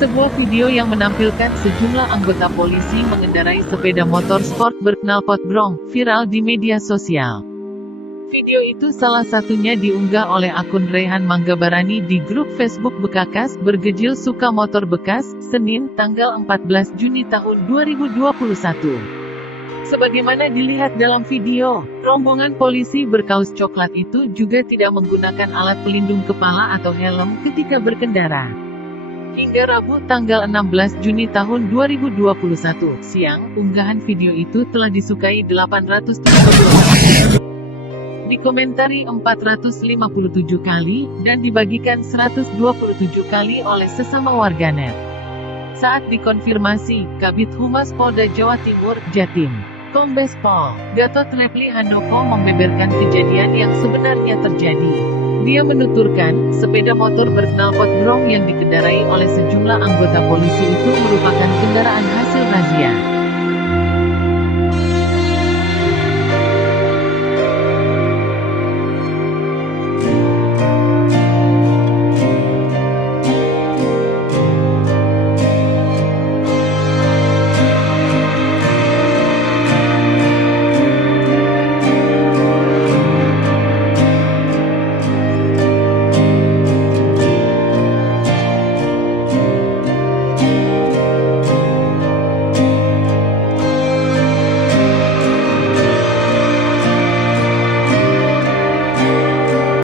Sebuah video yang menampilkan sejumlah anggota polisi mengendarai sepeda motor sport berknalpot brong, viral di media sosial. Video itu salah satunya diunggah oleh akun Rehan Manggabarani di grup Facebook Bekakas Bergejil Suka Motor Bekas, Senin, tanggal 14 Juni tahun 2021. Sebagaimana dilihat dalam video, rombongan polisi berkaos coklat itu juga tidak menggunakan alat pelindung kepala atau helm ketika berkendara. Hingga Rabu tanggal 16 Juni tahun 2021 siang, unggahan video itu telah disukai 830 orang, dikomentari 457 kali, dan dibagikan 127 kali oleh sesama warganet. Saat dikonfirmasi, Kabid Humas Polda Jawa Timur, Jatim, Kombes Pol Gatot Repli Handoko membeberkan kejadian yang sebenarnya terjadi. Dia menuturkan, sepeda motor berknalpot brong yang dikendarai oleh sejumlah anggota polisi itu merupakan kendaraan hasil razia.